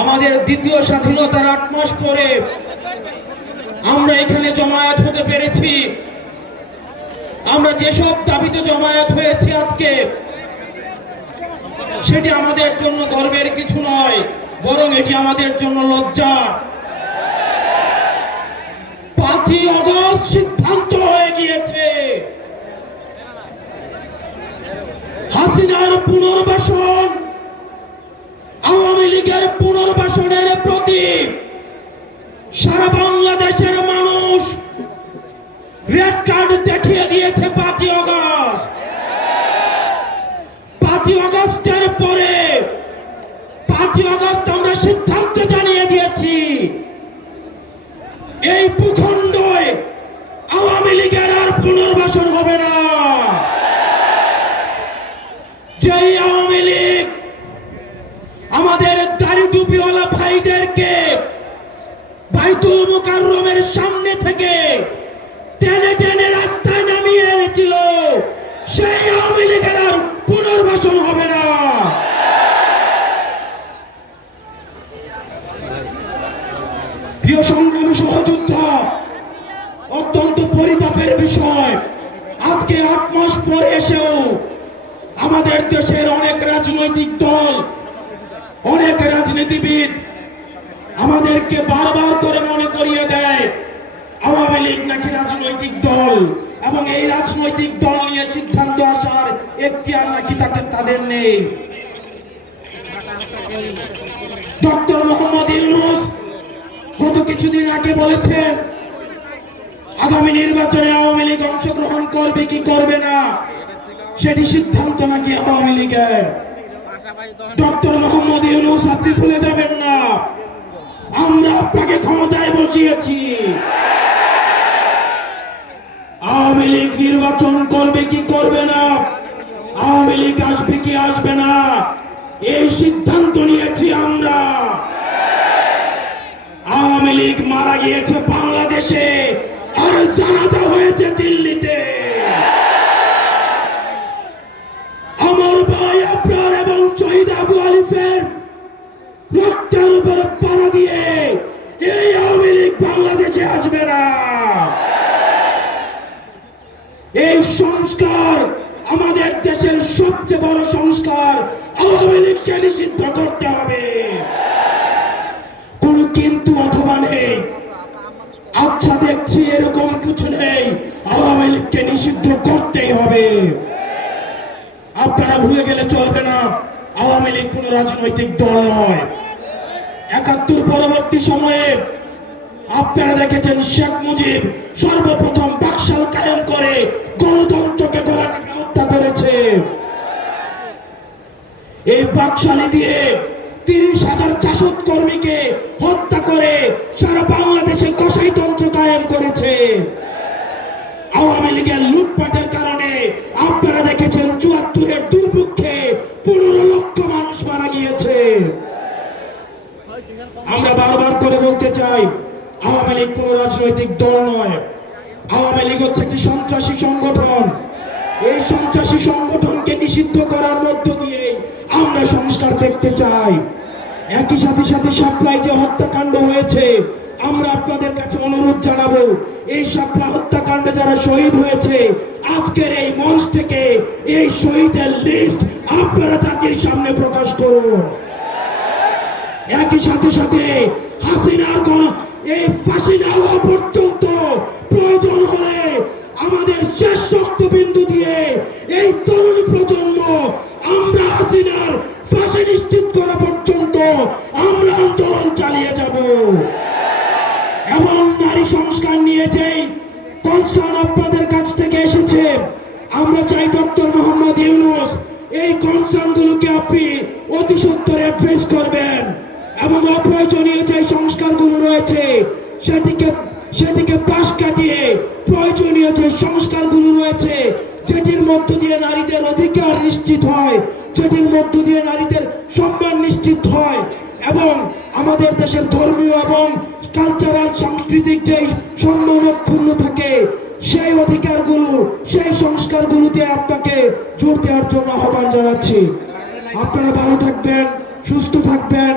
আমাদের দ্বিতীয় স্বাধীনতার ৮ মাস পরে আমরা এখানে জমায়েত হতে পেরেছি। আমরা যেসব দাবিতে জমায়েত হয়েছি আজকে, সেটি আমাদের জন্য গর্বের কিছু নয়, বরং এটি আমাদের জন্য লজ্জা। ৫ই আগস্ট সিদ্ধান্ত হয়ে গিয়েছে হাসিনার পুনর্বাসন, আওয়ামী লীগের পুনর্বাসনের প্রতি সারা বাংলাদেশের মানুষ রেড কার্ড দেখিয়ে দিয়েছে। ৫ই আগস্ট ৫ই আগস্টের পরে ৫ই আগস্ট আমরা সিদ্ধান্ত জানিয়ে দিয়েছি, এই ভূখণ্ডে আওয়ামী লীগের আর পুনর্বাসন হবে না। যেই আওয়ামী লীগ আমাদের দাড়ি টুপিওয়ালা ভাইদেরকে বাইতুল মুকাররমের সামনে থেকে টেনে টেনে রাস্তায় নামিয়ে এনেছিল, সেই আওয়ামী লীগের আর পুনর্বাসন হবে না। প্রিয় সংগ্রামী সহযোদ্ধা, অত্যন্ত পরিতাপের বিষয়, আজকে ৮ মাস পরে এসেও আমাদের দেশের অনেক রাজনৈতিক দল, অনেক রাজনীতিবিদ আমাদেরকে বারবার করে মনে করিয়ে দেয় আওয়ামী লীগ নাকি রাজনৈতিক দল, এবং এই রাজনৈতিক দল নিয়ে সিদ্ধান্ত আসার এখতিয়ার নাকি তাদের নেই। ডক্টর মোহাম্মদ ইউনূস গত কিছুদিন আগে বলেছেন আগামী নির্বাচনে আওয়ামী লীগ অংশগ্রহণ করবে কি করবে না সেটি সিদ্ধান্ত নাকি আওয়ামী লীগের। ডক্টর মোহাম্মদ ইউনূস, আপনি ভুলে যাবেন না, আমরা আপনাকে ক্ষমতায় বসিয়েছি। আওয়ামী লীগ নির্বাচন করবে কি করবে না, আওয়ামী লীগ আসবে কি আসবে না, এই সিদ্ধান্ত নিয়েছি আমরা। আওয়ামী লীগ মারা গিয়েছে বাংলাদেশে, আর জানাজা হয়েছে দিল্লিতে। আমার ভাই আপনার এবং শহীদ আবু আলিফের রক্তের উপর পাড়া দিয়ে এই আওয়ামী লীগ বাংলাদেশে আসবে না। এই সংস্কার আমাদের দেশের সবচেয়ে বড় সংস্কার, আওয়ামী লীগকে নিষিদ্ধ করতে হবে। কোন কিন্তু অথবা নেই, আচ্ছা দেখছি এরকম কিছু নেই, আওয়ামী লীগকে নিষিদ্ধ করতেই হবে। আপনারা ভুলে গেলে চলবে না, আওয়ামী লীগ কোন রাজনৈতিক দল নয়। ৭১ পরবর্তী সময়ে আপনারা দেখেছেন শেখ মুজিব সর্বপ্রথম বাকশাল কায়েম করে গণতন্ত্রকে গলা টিপে হত্যা করেছে। এই বাকশালী দিয়ে ৩০,০০০ জাসদ কর্মীকে হত্যা করে সারা বাংলাদেশে কসাইতন্ত্র কায়েম করেছে। আওয়ামী লীগের লুটপাটের কারণে আপনারা দেখেছেন ৭৪-এর দুর্ভিক্ষে ১৫ লক্ষ মানুষ মারা গিয়েছে। আমরা বারবার করে বলতে চাই, আওয়ামী লীগ কোন রাজনৈতিক দল নয়, আওয়ামী লীগ হচ্ছে একটি সন্ত্রাসী সংগঠন। এই সন্ত্রাসী সংগঠনকে নিষিদ্ধ করার মধ্য দিয়ে আমরা সংস্কার দেখতে চাই। একই সাথে শাপলায় যে হত্যাকাণ্ড হয়েছে, আমরা আপনাদের কাছে অনুরোধ জানাবো, এই শাপলা হত্যাকাণ্ডে যারা শহীদ হয়েছে, আজকের এই মঞ্চ থেকে এই শহীদের লিস্ট আপনারা জাতির সামনে প্রকাশ করুন। একই সাথে হাসিনার এই ফাঁসি না হওয়া পর্যন্ত প্রয়োজন হলে আমাদের শেষ রক্তবিন্দু দিয়ে এই তরুণ প্রজন্ম আমরা হাসিনার ফাঁসি নিশ্চিত করা পর্যন্ত আমরা আন্দোলন চালিয়ে যাব। এবং নারী সংস্কার নিয়ে যেই কনসার্ন আপনাদের কাছ থেকে এসেছে, আমরা চাই ডক্টর মোহাম্মদ ইউনূস এই কনসার্ন গুলোকে আপনি অতি সত্বর অ্যাড্রেস করবেন, এবং অপ্রয়োজনীয় যে সংস্কারগুলো রয়েছে সেটিকে পাশ কাটিয়ে প্রয়োজনীয় যে সংস্কারগুলো রয়েছে, যেটির মধ্য দিয়ে নারীদের অধিকার নিশ্চিত হয়, যেটির মধ্য দিয়ে নারীদের সম্মান নিশ্চিত হয়, এবং আমাদের দেশের ধর্মীয় এবং কালচারাল সাংস্কৃতিক যে সম্মান অক্ষুণ্ণ থাকে, সেই অধিকারগুলো, সেই সংস্কারগুলোতে আপনাকে জোর দেওয়ার জন্য আহ্বান জানাচ্ছি। আপনারা ভালো থাকবেন, সুস্থ থাকবেন।